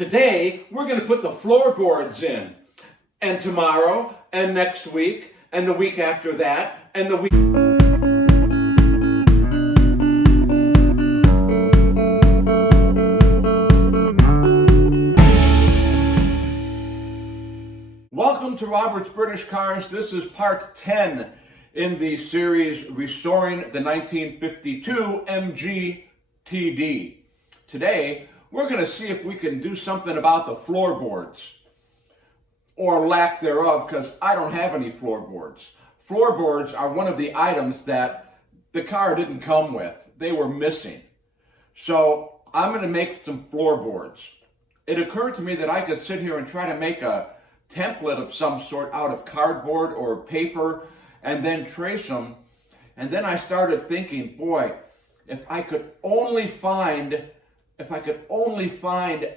Today, we're going to put the floorboards in. And tomorrow, and next week, and the week after that, and the week... Welcome to Robert's British Cars. This is part 10 in the series Restoring the 1952 MGTD. Today, we're going to see if we can do something about the floorboards, or lack thereof, because I don't have any floorboards. Floorboards are one of the items that the car didn't come with. They were missing. So I'm going to make some floorboards. It occurred to me that I could sit here and try to make a template of some sort out of cardboard or paper and then trace them. And then I started thinking, boy, if I could only find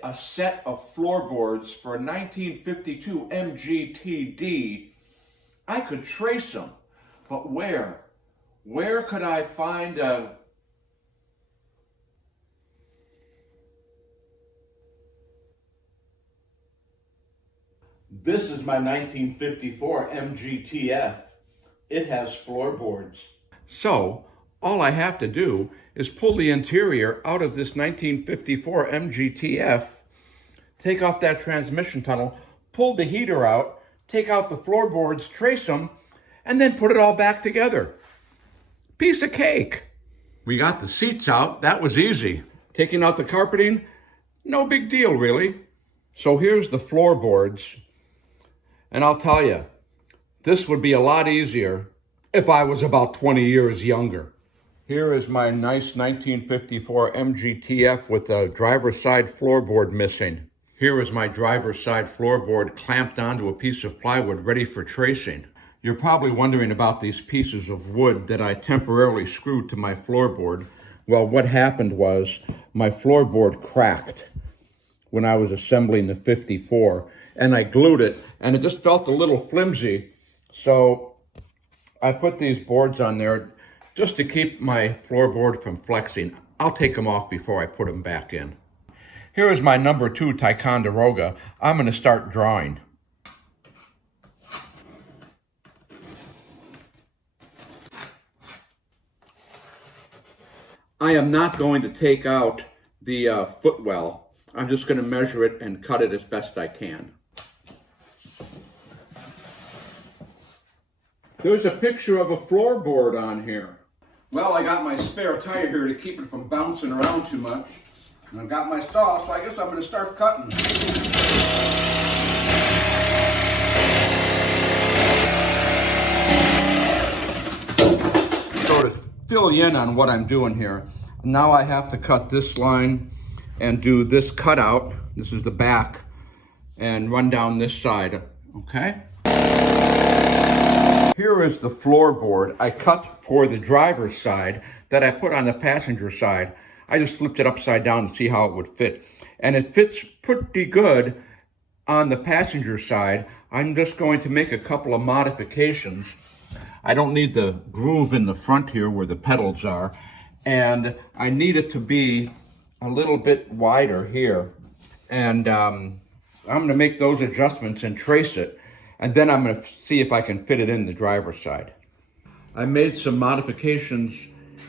a set of floorboards for a 1952 MGTD, I could trace them. But where? Where could I find a... This is my 1954 MGTF. It has floorboards. So, all I have to do is pull the interior out of this 1954 MGTF, take off that transmission tunnel, pull the heater out, take out the floorboards, trace them, and then put it all back together. Piece of cake. We got the seats out. That was easy. Taking out the carpeting, no big deal, really. So here's the floorboards. And I'll tell you, this would be a lot easier if I was about 20 years younger. Here is my nice 1954 MGTF with the driver's side floorboard missing. Here is my driver's side floorboard clamped onto a piece of plywood ready for tracing. You're probably wondering about these pieces of wood that I temporarily screwed to my floorboard. Well, what happened was my floorboard cracked when I was assembling the 54, and I glued it, and it just felt a little flimsy. So I put these boards on there just to keep my floorboard from flexing. I'll take them off before I put them back in. Here is my number 2 Ticonderoga. I'm going to start drawing. I am not going to take out the footwell. I'm just going to measure it and cut it as best I can. There's a picture of a floorboard on here. Well, I got my spare tire here to keep it from bouncing around too much. And I've got my saw, so I guess I'm going to start cutting. So to fill you in on what I'm doing here, now I have to cut this line and do this cutout. This is the back, and run down this side, okay? Here is the floorboard I cut for the driver's side that I put on the passenger side. I just flipped it upside down to see how it would fit. And it fits pretty good on the passenger side. I'm just going to make a couple of modifications. I don't need the groove in the front here where the pedals are. And I need it to be a little bit wider here. And I'm going to make those adjustments and trace it. And then I'm going to see if I can fit it in the driver's side. I made some modifications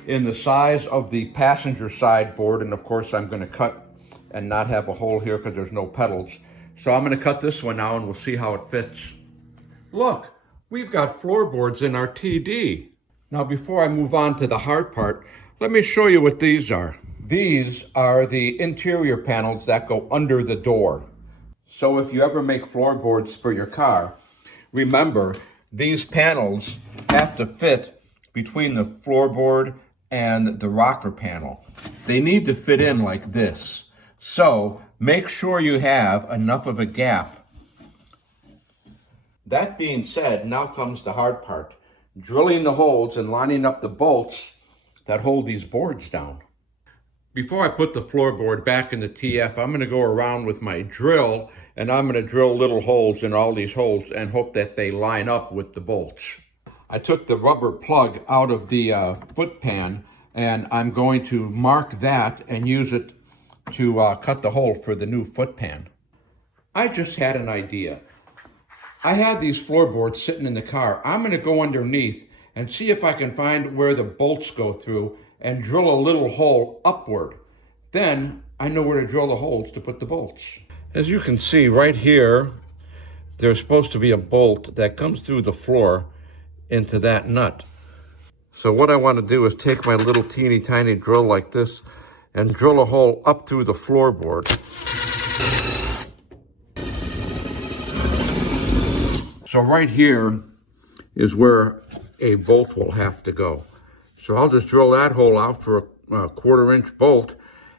in the size of the passenger side board, and of course I'm going to cut and not have a hole here because there's no pedals. So I'm going to cut this one now and we'll see how it fits. Look, we've got floorboards in our TD. Now before I move on to the hard part, let me show you what these are. These are the interior panels that go under the door. So if you ever make floorboards for your car, remember, these panels have to fit between the floorboard and the rocker panel. They need to fit in like this. So make sure you have enough of a gap. That being said, now comes the hard part. Drilling the holes and lining up the bolts that hold these boards down. Before I put the floorboard back in the TF, I'm going to go around with my drill and I'm going to drill little holes in all these holes and hope that they line up with the bolts. I took the rubber plug out of the foot pan and I'm going to mark that and use it to cut the hole for the new foot pan. I just had an idea. I had these floorboards sitting in the car. I'm going to go underneath and see if I can find where the bolts go through and drill a little hole upward. Then I know where to drill the holes to put the bolts. As you can see right here, there's supposed to be a bolt that comes through the floor into that nut. So what I want to do is take my little teeny tiny drill like this and drill a hole up through the floorboard. So right here is where a bolt will have to go. So I'll just drill that hole out for a 1/4-inch bolt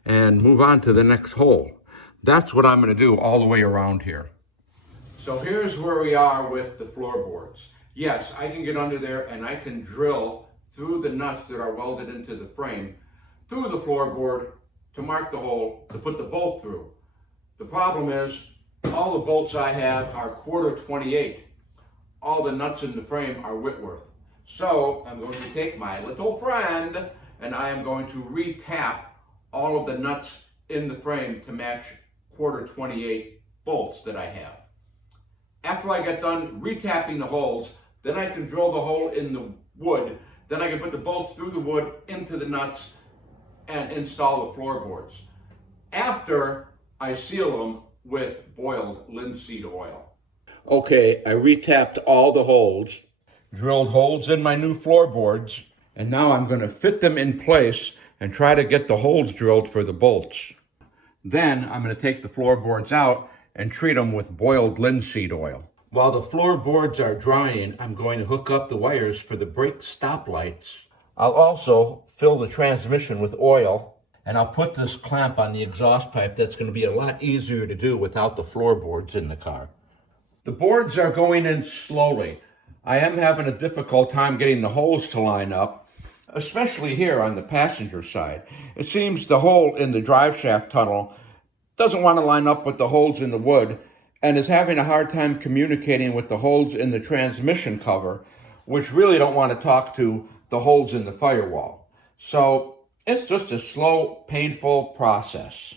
and move on to the next hole. That's what I'm going to do all the way around here. So here's where we are with the floorboards. Yes, I can get under there and I can drill through the nuts that are welded into the frame, through the floorboard to mark the hole to put the bolt through. The problem is all the bolts I have are 1/4 all the nuts in the frame are Whitworth. So I'm going to take my little friend and I am going to re-tap all of the nuts in the frame to match 1/4 bolts that I have. After I get done re-tapping the holes, then I can drill the hole in the wood. Then I can put the bolts through the wood into the nuts and install the floorboards. After I seal them with boiled linseed oil. Okay, I re-tapped all the holes, drilled holes in my new floorboards, and now I'm going to fit them in place and try to get the holes drilled for the bolts. Then I'm going to take the floorboards out and treat them with boiled linseed oil. While the floorboards are drying, I'm going to hook up the wires for the brake stop lights. I'll also fill the transmission with oil, and I'll put this clamp on the exhaust pipe. That's going to be a lot easier to do without the floorboards in the car. The boards are going in slowly. I am having a difficult time getting the holes to line up, especially here on the passenger side. It seems the hole in the drive shaft tunnel doesn't want to line up with the holes in the wood and is having a hard time communicating with the holes in the transmission cover, which really don't want to talk to the holes in the firewall. So it's just a slow, painful process.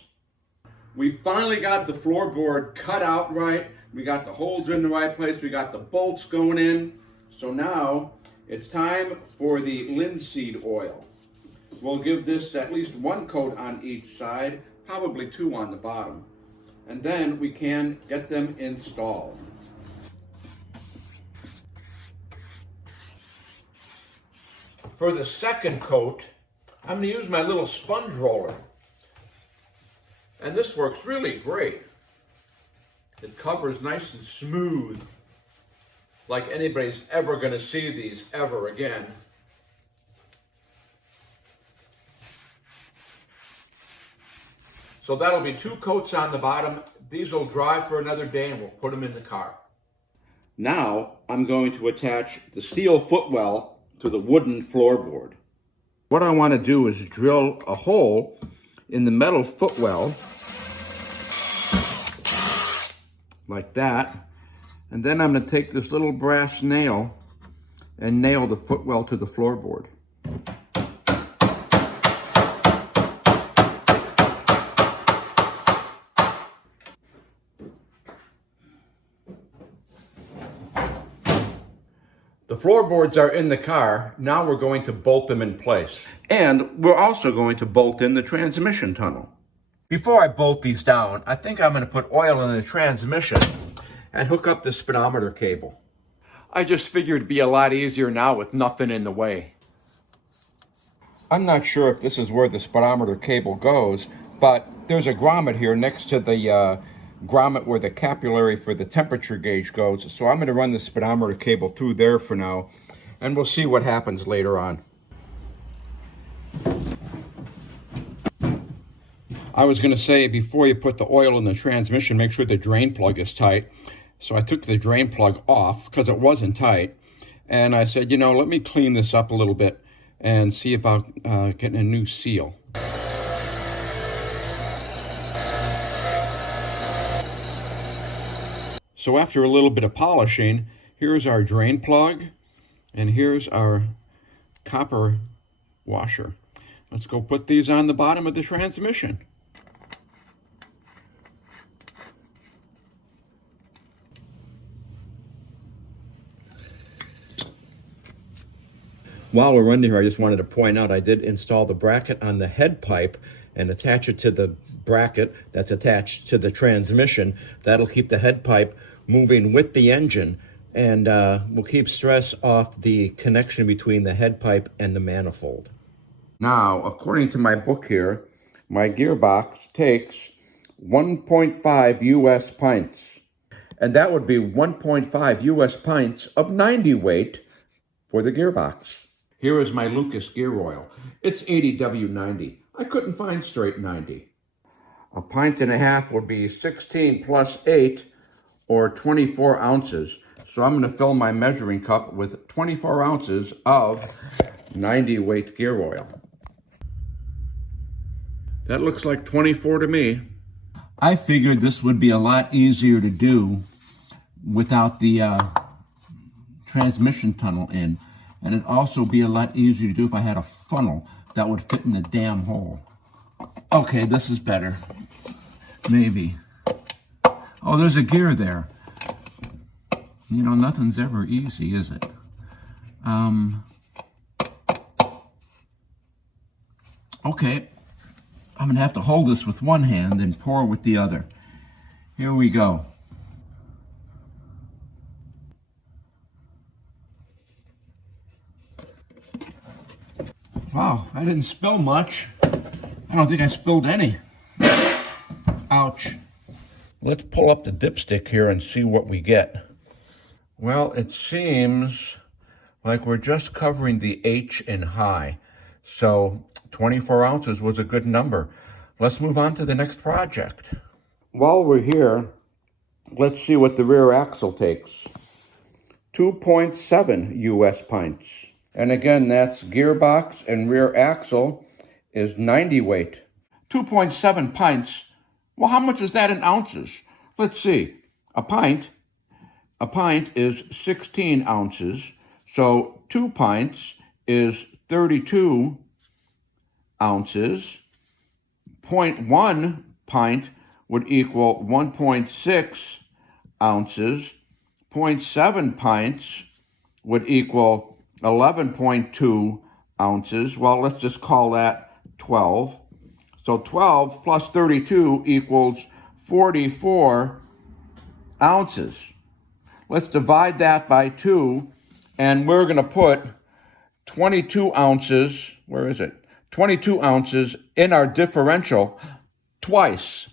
We finally got the floorboard cut out right. We got the holes in the right place. We got the bolts going in. So now it's time for the linseed oil. We'll give this at least 1 coat on each side, probably 2 on the bottom. And then we can get them installed. For the second coat, I'm going to use my little sponge roller. And this works really great. It covers nice and smooth, like anybody's ever going to see these ever again. So that'll be 2 coats on the bottom. These will dry for another day and we'll put them in the car. Now I'm going to attach the steel footwell to the wooden floorboard. What I want to do is drill a hole in the metal footwell like that, and then I'm going to take this little brass nail and nail the footwell to the floorboard. The floorboards are in the car. Now we're going to bolt them in place. And we're also going to bolt in the transmission tunnel. Before I bolt these down, I think I'm going to put oil in the transmission and hook up the speedometer cable. I just figured it'd be a lot easier now with nothing in the way. I'm not sure if this is where the speedometer cable goes, but there's a grommet here next to the grommet where the capillary for the temperature gauge goes. So I'm going to run the speedometer cable through there for now, and we'll see what happens later on. I was going to say, before you put the oil in the transmission, make sure the drain plug is tight. So I took the drain plug off because it wasn't tight. And I said, let me clean this up a little bit and see about getting a new seal. So after a little bit of polishing, here's our drain plug and here's our copper washer. Let's go put these on the bottom of the transmission. While we're under here, I just wanted to point out I did install the bracket on the head pipe and attach it to the bracket that's attached to the transmission. That'll keep the head pipe moving with the engine and will keep stress off the connection between the head pipe and the manifold. Now, according to my book here, my gearbox takes 1.5 U.S. pints. And that would be 1.5 U.S. pints of 90 weight for the gearbox. Here is my Lucas gear oil. It's 80W90. I couldn't find straight 90. A pint and a half would be 16 plus 8, or 24 ounces. So I'm going to fill my measuring cup with 24 ounces of 90 weight gear oil. That looks like 24 to me. I figured this would be a lot easier to do without the transmission tunnel in. And it'd also be a lot easier to do if I had a funnel that would fit in the damn hole. Okay, this is better. Maybe. Oh, there's a gear there. You know, nothing's ever easy, is it? Okay. I'm going to have to hold this with one hand and pour with the other. Here we go. Wow, I didn't spill much. I don't think I spilled any. Ouch. Let's pull up the dipstick here and see what we get. Well, it seems like we're just covering the H in high. So 24 ounces was a good number. Let's move on to the next project. While we're here, let's see what the rear axle takes. 2.7 U.S. pints. And again, that's gearbox and rear axle is 90 weight. 2.7 pints. Well, how much is that in ounces? Let's see. A pint is 16 ounces. So 2 pints is 32 ounces. 0.1 pint would equal 1.6 ounces. 0.7 pints would equal 11.2 ounces. Well, let's just call that 12. So 12 plus 32 equals 44 ounces. Let's divide that by 2, and we're going to put 22 ounces, where is it? 22 ounces in our differential twice.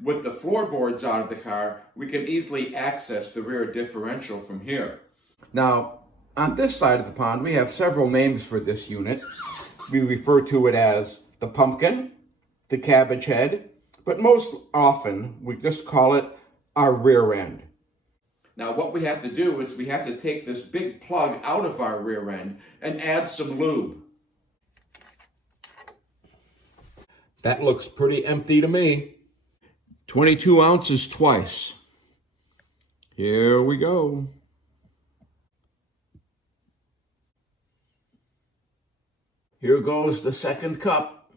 With the floorboards out of the car, we can easily access the rear differential from here. Now, on this side of the pond, we have several names for this unit. We refer to it as the pumpkin, the cabbage head, but most often we just call it our rear end. Now what we have to do is we have to take this big plug out of our rear end and add some lube. That looks pretty empty to me. 22 ounces twice. Here we go. Here goes the second cup.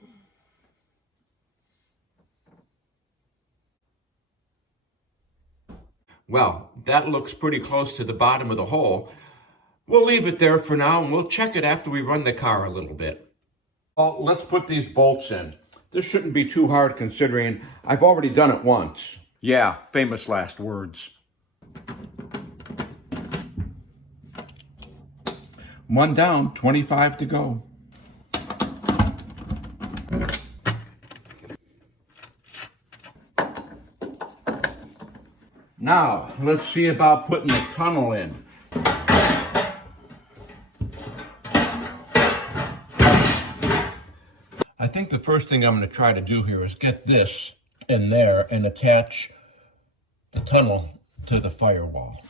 Well, that looks pretty close to the bottom of the hole. We'll leave it there for now, and we'll check it after we run the car a little bit. Well, let's put these bolts in. This shouldn't be too hard considering I've already done it once. Yeah, famous last words. One down, 25 to go. Now, let's see about putting the tunnel in. I think the first thing I'm going to try to do here is get this in there and attach the tunnel to the firewall.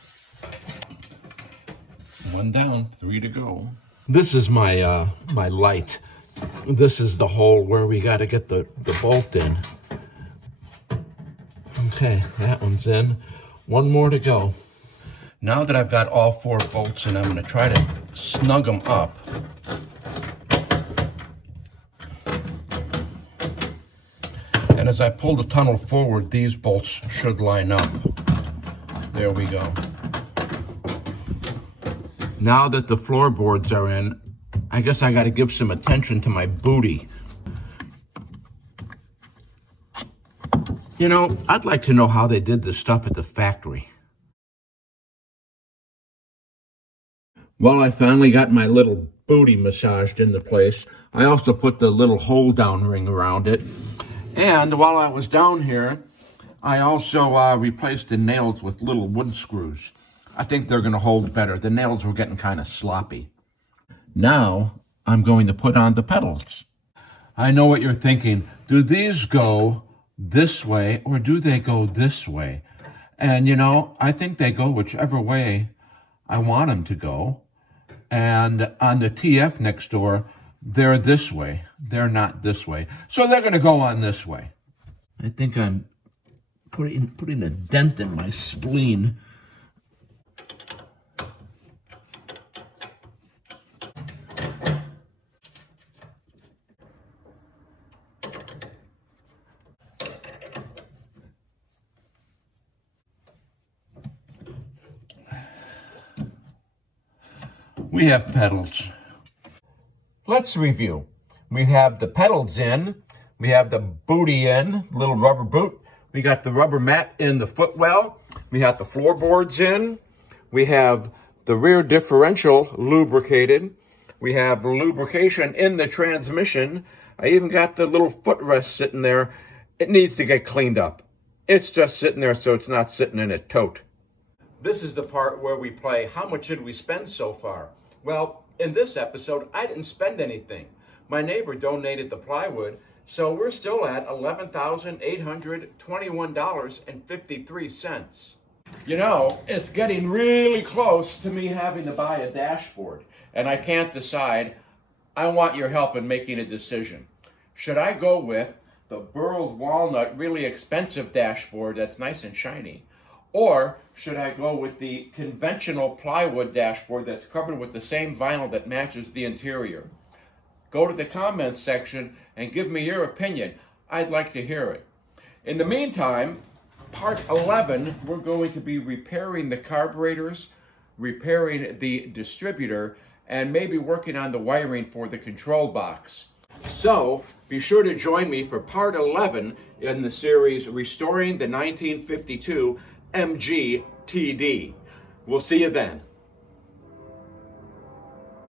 One down, 3 to go. This is my my light. This is the hole where we got to get the bolt in. Okay, that one's in. One more to go. Now that I've got all 4 bolts in, I'm going to try to snug them up. And as I pull the tunnel forward, these bolts should line up. There we go. Now that the floorboards are in, I guess I got to give some attention to my booty. You know, I'd like to know how they did this stuff at the factory. Well, I finally got my little booty massaged into place. I also put the little hold-down ring around it. And while I was down here, I also replaced the nails with little wood screws. I think they're going to hold better. The nails were getting kind of sloppy. Now, I'm going to put on the pedals. I know what you're thinking. Do these go this way or do they go this way? And, you know, I think they go whichever way I want them to go. And on the TF next door, they're this way. They're not this way. So they're going to go on this way. I think I'm putting a dent in my spleen. We have pedals. Let's review. We have the pedals in. We have the booty in, little rubber boot. We got the rubber mat in the footwell. We have the floorboards in. We have the rear differential lubricated. We have lubrication in the transmission. I even got the little footrest sitting there. It needs to get cleaned up. It's just sitting there so it's not sitting in a tote. This is the part where we play How Much Did We Spend So Far? Well, in this episode, I didn't spend anything. My neighbor donated the plywood, so we're still at $11,821.53. You know, it's getting really close to me having to buy a dashboard, and I can't decide. I want your help in making a decision. Should I go with the burled walnut, really expensive dashboard that's nice and shiny? Or should I go with the conventional plywood dashboard that's covered with the same vinyl that matches the interior? Go to the comments section and give me your opinion. I'd like to hear it. In the meantime, part 11, we're going to be repairing the carburetors, repairing the distributor, and maybe working on the wiring for the control box. So, be sure to join me for part 11 in the series Restoring the 1952 MGTD. We'll see you then.